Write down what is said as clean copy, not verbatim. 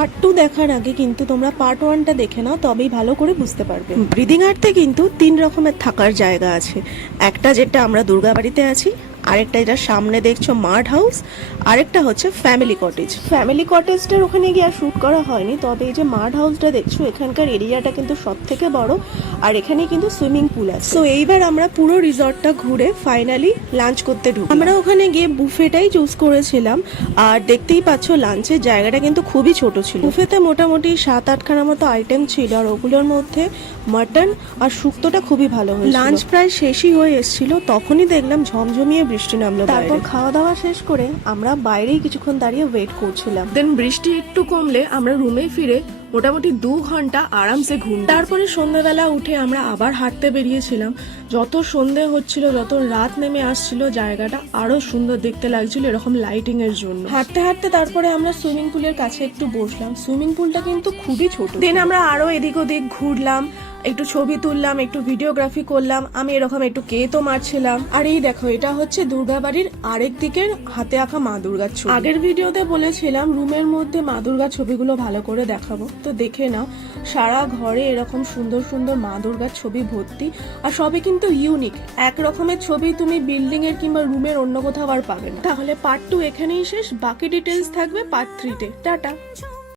Part 2 দেখার আগে কিন্তু তোমরা পার্ট 1টা দেখে নাও, তবেই ভালো করে বুঝতে পারবে। ব্রিদিং আর্টে কিন্তু 3 রকমের থাকার জায়গা আছে। একটা যেটা আমরা দুর্গাবাড়িতে আছি, আরেকটা যেটা সামনে দেখছো মাড হাউস, আরেকটা হচ্ছে ফ্যামিলি কটেজ। ফ্যামিলি কটেজটার ওখানে গিয়ে আর শ্যুট করা হয়নি, তবে এই যে মাড হাউসটা দেখছো এখানকার এরিয়াটা কিন্তু সব থেকে বড়, আর এখানে কিন্তু সুইমিং পুল আছে। তো এইবার আমরা পুরো রিসর্টটা ঘুরে ফাইনালি লাঞ্চ করতে ঢুকি। আমরা ওখানে গিয়ে বুফেটাই চুজ করেছিলাম, আর দেখতেই পাচ্ছ লাঞ্চের জায়গাটা কিন্তু খুবই ছোট ছিল। বুফেতে মোটামুটি 7-8খানা মতো আইটেম ছিল, আর ওগুলোর মধ্যে মাটন আর শুক্তোটা খুবই ভালো হয়েছিল। লাঞ্চ প্রায় শেষই হয়ে এসেছিল, তখনই দেখলাম ঝমঝমিয়ে বৃষ্টি নামলো। তারপর খাওয়া দাওয়া শেষ করে আমরা বাইরেই কিছুক্ষণ দাঁড়িয়ে ওয়েট করছিলাম। দেন বৃষ্টি একটু কমলে আমরা রুমে ফিরে মোটামুটি 2 ঘন্টা আরামসে ঘুম। তারপরে সন্ধ্যাবেলা উঠে আমরা আবার হাঁটতে বেরিয়েছিলাম। যত সন্ধে হচ্ছিল, যত রাত নেমে আসছিল, জায়গাটা আরো সুন্দর দেখতে লাগছিল এরকম লাইটিং এর জন্য। হাঁটতে হাঁটতে তারপরে আমরা সুইমিং পুলের কাছে একটু বসলাম। সুইমিং পুলটা কিন্তু খুবই ছোট। দেন আমরা আরো এদিক ওদিক ঘুরলাম, একটু ছবি তুললাম, একটু ভিডিওগ্রাফি করলাম। আমি এরকম একটু কেকও মারছিলাম। আর এই দেখো, এটা হচ্ছে দুর্গাবাড়ির আরেক দিকের হাতে আঁকা মা দুর্গার ছবি। আগের ভিডিওতে বলেছিলাম রুমের মধ্যে মা দুর্গার ছবিগুলো ভালো করে দেখাবো, তো দেখে নাও। সারা ঘরে এরকম সুন্দর সুন্দর মা দুর্গার ছবি ভর্তি, আর সবই কিন্তু ইউনিক। এক রকমের ছবি তুমি বিল্ডিং এর কিংবা রুমের অন্য কোথাও আর পাবে না। তাহলে পার্ট 2 এখানেই শেষ, বাকি ডিটেলস থাকবে পার্ট 3-তে। টাটা।